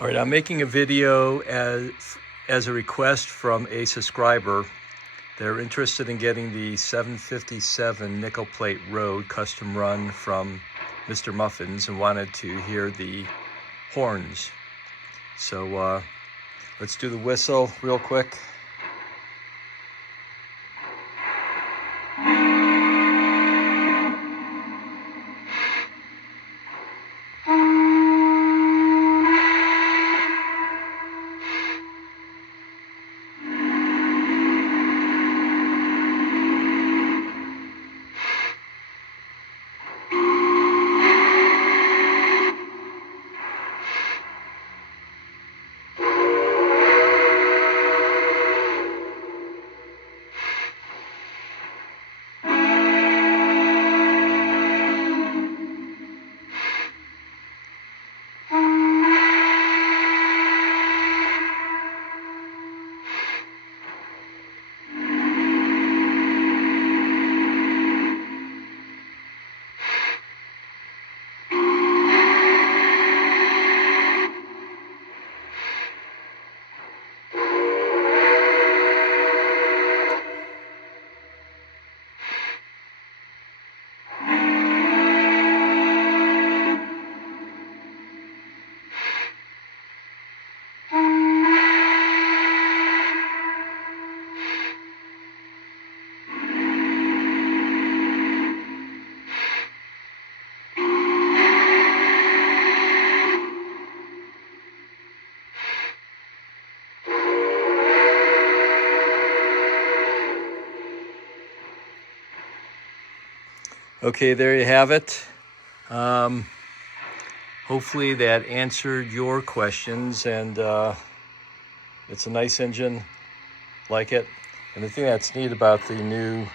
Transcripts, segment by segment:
All right, I'm making a video as a request from a subscriber. They're interested in getting the 757 nickel plate road custom run from Mr. Muffins and wanted to hear the horns. So let's do the whistle real quick. Okay, there you have it. Hopefully that answered your questions, and it's a nice engine, like it. And the thing that's neat about the new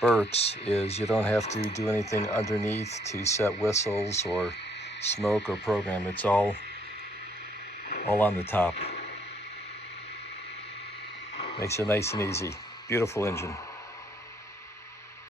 Berks is you don't have to do anything underneath to set whistles or smoke or program. It's all on the top. Makes it nice and easy. Beautiful engine.